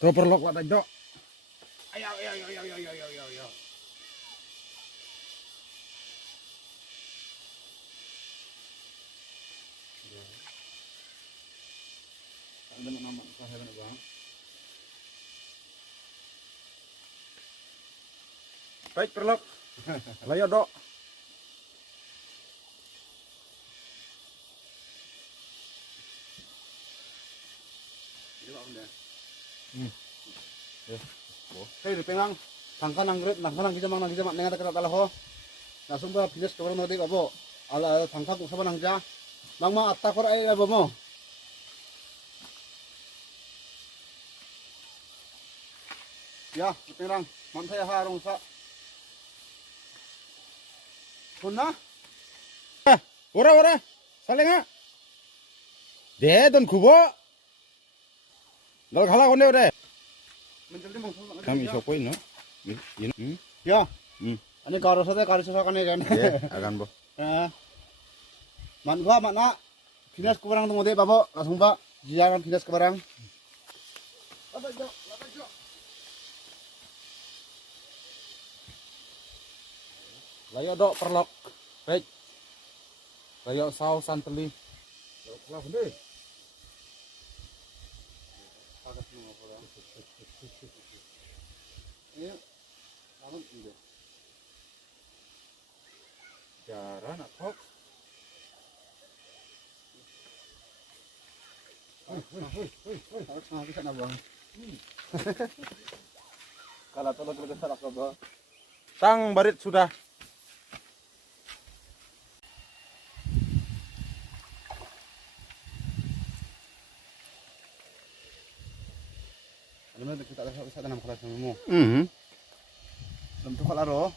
Tuh perlok lah tadi. Ayo ayo ayo ayo ayo ayo ayo. Ada nama saya bang. Baik perlok. Layo dok. Hei di pengang, tangkan anggret, tangkan kita mang nengat kata talah ho. Langsung ba finish kabar nanti abo. Ala tangkan kung sama nangja. Mang ma atta kor ay abo mo. Ya, di pengang, man saya harong sa. Kunna? Ora, salenga. Deh, don kubo. Dal khala konde ore. Kami sopoin no. Ya. Ani karo sate kane kan. Akan bo. Man gua makna finas ke barang tunggu deh babo langsung ba jangan finas ke barang. Layo dok perlok. Baik. Layo saus santeli. Lah konde. Iya, langsung ini. Jarang nak kok. Harus bisa nabang. Kalau tolong kita salah coba. Tang barit sudah. Ano kita bisa tanam kelas mo. Tentu kalau